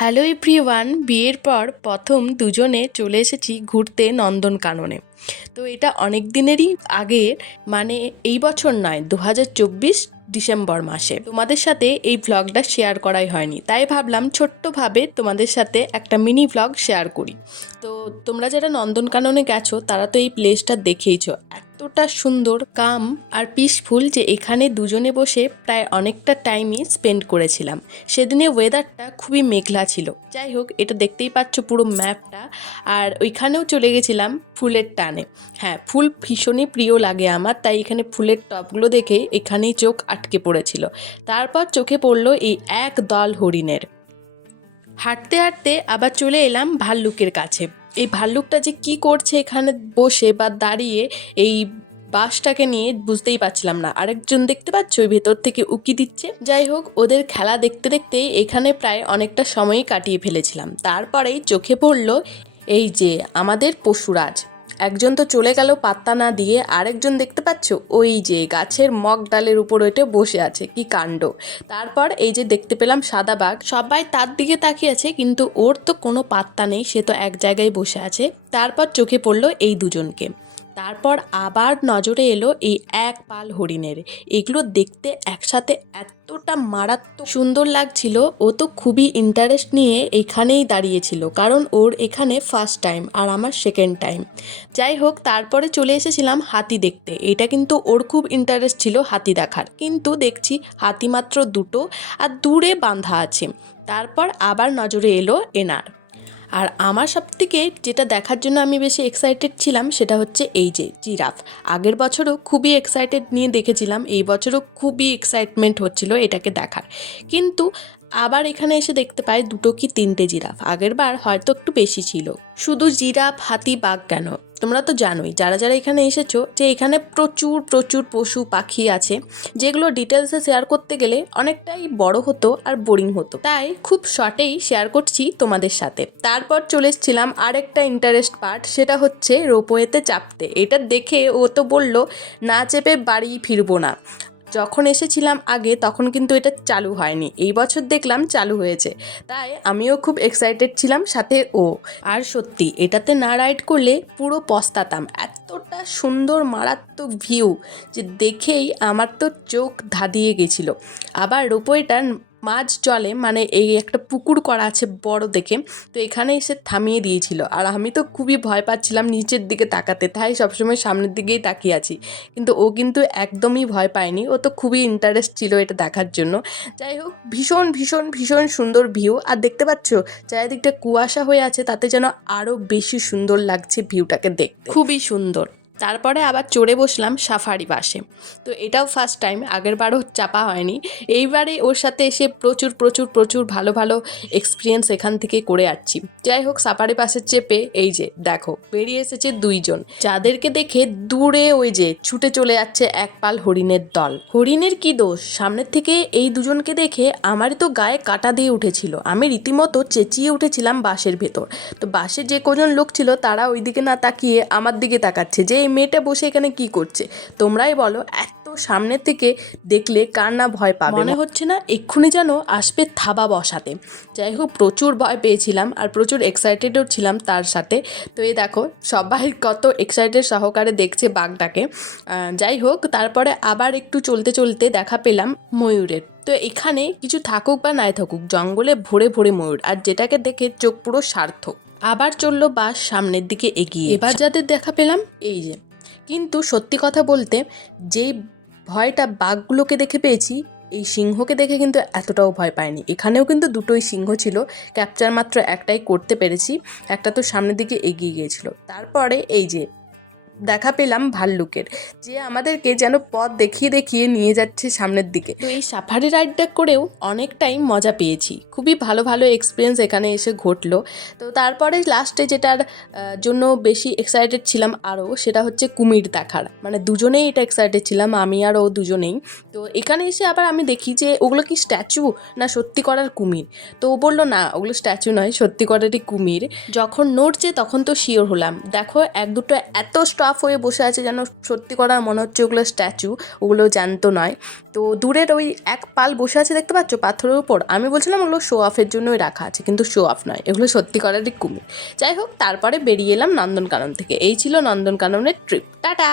Hello everyone, বিয়ের পর প্রথম দুজনে চলে এসেছি ঘুরতে নন্দনকাননে। তো এটা অনেক দিনেরই আগের, মানে এই বছর নয়, 2024 ডিসেম্বর মাসে। তোমাদের সাথে এই ভ্লগটা শেয়ার করাই হয়নি, তাই ভাবলাম ছোট্টভাবে তোমাদের সাথে একটা মিনি ভ্লগ শেয়ার করি। তো তোমরা যারা নন্দনকাননে গেছো তারা তো এই প্লেসটা দেখেইছো। এতটা সুন্দর, কাম আর পিসফুল যে এখানে দুজনে বসে প্রায় অনেকটা টাইমই স্পেন্ড করেছিলাম। সেদিনে ওয়েদারটা খুবই মেঘলা ছিল। যাই হোক, এটা দেখতেই পাচ্ছ পুরো ম্যাপটা। আর ওইখানেও চলে গেছিলাম ফুলের টানে। হ্যাঁ, ফুল ভীষণই প্রিয় লাগে আমার, তাই এখানে ফুলের টবগুলো দেখে এখানেই চোখ আটকে পড়েছিল। তারপর চোখে পড়লো এই এক দল হরিণের। হাঁটতে হাঁটতে আবার চলে এলাম ভাল্লুকের কাছে। এই ভাল্লুকটা যে কি করছে এখানে বসে বা দাঁড়িয়ে এই বাসটাকে নিয়ে বুঝতেই পারছিলাম না। আরেকজন দেখতে পাচ্ছ ওই ভেতর থেকে উকি দিচ্ছে। যাই হোক, ওদের খেলা দেখতে দেখতেই এখানে প্রায় অনেকটা সময়ই কাটিয়ে ফেলেছিলাম। তারপরেই চোখে পড়ল এই যে আমাদের পশুরাজ। একজন তো চলে গেল পাত্তা না দিয়ে, আরেকজন দেখতে পাচ্ছ ওই যে গাছের মগ ডালের উপর ওইটা বসে আছে, কি কাণ্ড। তারপর এই যে দেখতে পেলাম সাদা বাঘ, সবাই তার দিকে তাকিয়ে আছে, কিন্তু ওর তো কোনো পাত্তা নেই, সে তো এক জায়গায় বসে আছে। তারপর চোখে পড়লো এই দুজনকে। তারপর আবার নজরে এলো এই এক পাল হরিণের। এগুলো দেখতে একসাথে এতটা মারাত্মক সুন্দর লাগছিল। ও তো খুবই ইন্টারেস্ট নিয়ে এখানেই দাঁড়িয়েছিল, কারণ ওর এখানে ফার্স্ট টাইম আর আমার সেকেন্ড টাইম। যাই হোক, তারপরে চলে এসেছিলাম হাতি দেখতে। এটা কিন্তু ওর খুব ইন্টারেস্ট ছিল হাতি দেখার, কিন্তু দেখছি হাতি মাত্র দুটো আর দূরে বাঁধা আছে। তারপর আবার নজরে এলো এনার। আর আমার সবথেকে যেটা দেখার জন্য আমি বেশি এক্সাইটেড ছিলাম সেটা হচ্ছে এই যে জিরাফ। আগের বছরও খুবই এক্সাইটেড নিয়ে দেখেছিলাম, এই বছরও খুবই এক্সাইটমেন্ট হচ্ছিল এটাকে দেখার। কিন্তু আবার এখানে এসে দেখতে পাই দুটো কি তিনটে জিরাফ। আগের বার হয়তো একটু বেশি ছিল। শুধু জিরাফ, হাতি, বাঘ কেন, তোমরা তো জানোই যারা যারা এখানে এসেছো যে এখানে প্রচুর প্রচুর পশু পাখি আছে, যেগুলো ডিটেলসে শেয়ার করতে গেলে অনেকটাই বড় হতো আর বোরিং হতো, তাই খুব শর্টেই শেয়ার করছি তোমাদের সাথে। তারপর চলে এসেছিলাম আরেকটা ইন্টারেস্ট পার্ট, সেটা হচ্ছে রোপওয়েতে চাপতে। এটা দেখে ও তো বলল না চেপে বাড়ি ফিরবো না। যখন এসেছিলাম আগে তখন কিন্তু এটা চালু হয়নি, এই বছর দেখলাম চালু হয়েছে, তাই আমিও খুব এক্সাইটেড ছিলাম, সাথে ও। আর সত্যি এটাতে না রাইড করলে পুরো পস্তাতাম। এতটা সুন্দর মারাত্মক ভিউ যে দেখেই আমার তো চোখ ধাঁধিয়ে গেছিলো। আবার রোপওয়েটার মাঝ জলে, মানে এই একটা পুকুর করা আছে বড় দেখে, তো এখানে এসে থামিয়ে দিয়েছিল। আর আমি তো খুবই ভয় পাচ্ছিলাম নিচের দিকে তাকাতে, তাই সবসময় সামনের দিকেই তাকিয়ে আছি। কিন্তু ও কিন্তু একদমই ভয় পায়নি, ও তো খুবই ইন্টারেস্ট ছিল এটা দেখার জন্য। যাই হোক, ভীষণ ভীষণ ভীষণ সুন্দর ভিউ। আর দেখতে পাচ্ছ চারিদিকটা কুয়াশা হয়ে আছে, তাতে যেন আরও বেশি সুন্দর লাগছে ভিউটাকে দেখতে, খুবই সুন্দর। তারপরে আবার চড়ে বসলাম সাফারি বাসে। তো এটাও ফার্স্ট টাইম, আগের বারও চাপা হয়নি। এইবারে ওর সাথে এসে প্রচুর প্রচুর প্রচুর ভালো ভালো এক্সপিরিয়েন্স এখান থেকে করে আসছি। যাই হোক, সাফারি বাসে চেপে এই যে দেখো বেরিয়ে এসেছে দুইজন, যাদেরকে দেখে দূরে ওই যে ছুটে চলে যাচ্ছে এক পাল হরিণের দল। হরিণের কি দোষ, সামনের থেকে এই দুজনকে দেখে আমারই তো গায়ে কাটা দিয়ে উঠেছিল। আমি রীতিমতো চেঁচিয়ে উঠেছিলাম বাসের ভেতর। তো বাসে যে কজন লোক ছিল তারা ওই দিকে না তাকিয়ে আমার দিকে তাকাচ্ছে যে এই মেয়েটা বসে এখানে কি করছে। তোমরাই বলো, এত সামনে থেকে দেখলে কার না ভয় পাবে, মনে হচ্ছে না এক্ষুনি যেন আসবে থাবা বসাতে। যাই হোক, প্রচুর ভয় পেয়েছিলাম আর প্রচুর এক্সাইটেডও ছিলাম তার সাথে। তো এই দেখো সবাই কত এক্সাইটেড সহকারে দেখছে বাঘটাকে। যাই হোক, তারপরে আবার একটু চলতে চলতে দেখা পেলাম ময়ূরের। তো এখানে কিছু থাকুক বা নাই থাকুক, জঙ্গলে ভরে ভরে ময়ূর, আর যেটাকে দেখে চোখ পুরো সার্থক। আবার চললো বাস সামনের দিকে এগিয়ে। এবার যাদের দেখা পেলাম এই যে। কিন্তু সত্যি কথা বলতে, যেই ভয়টা বাঘগুলোকে দেখে পেয়েছি, এই সিংহকে দেখে কিন্তু এতটাও ভয় পাইনি। এখানেও কিন্তু দুটোই সিংহ ছিল, ক্যাপচার মাত্র একটাই করতে পেরেছি, একটা তো সামনের দিকে এগিয়ে গিয়েছিল। তারপরে এই যে দেখা পেলাম ভাল্লুকের, যে আমাদেরকে যেন পথ দেখিয়ে দেখিয়ে নিয়ে যাচ্ছে সামনের দিকে। তো এই সাফারি রাইডটা করেও অনেকটাই মজা পেয়েছি, খুবই ভালো ভালো এক্সপিরিয়েন্স এখানে এসে ঘটলো। তো তারপরে লাস্টে যেটার জন্য বেশি এক্সাইটেড ছিলাম আরও, সেটা হচ্ছে কুমির দেখার। মানে দুজনেই এটা এক্সাইটেড ছিলাম, আমি আর ও দুজনেই। তো এখানে এসে আবার আমি দেখি যে ওগুলো কি স্ট্যাচু না সত্যি করার কুমির। তো ও বললো না ওগুলো স্ট্যাচু নয়, সত্যি করারই কুমির। যখন নড়ছে তখন তো শিওর হলাম। দেখো এক দুটো এত স্টপ অফ হয়ে বসে আছে, যেন সত্যি করার মনে হচ্ছে ওগুলো স্ট্যাচু, ওগুলো জ্যান্ত নয়। তো দূরের ওই এক পাল বসে আছে দেখতে পাচ্ছ পাথরের উপর, আমি বলছিলাম ওগুলো শো অফের জন্যই রাখা আছে, কিন্তু শো অফ নয়, এগুলো সত্যি করারই কুমির। যাই হোক, তারপরে বেরিয়ে এলাম নন্দনকানন থেকে। এই ছিল নন্দনকাননের ট্রিপ। টাটা।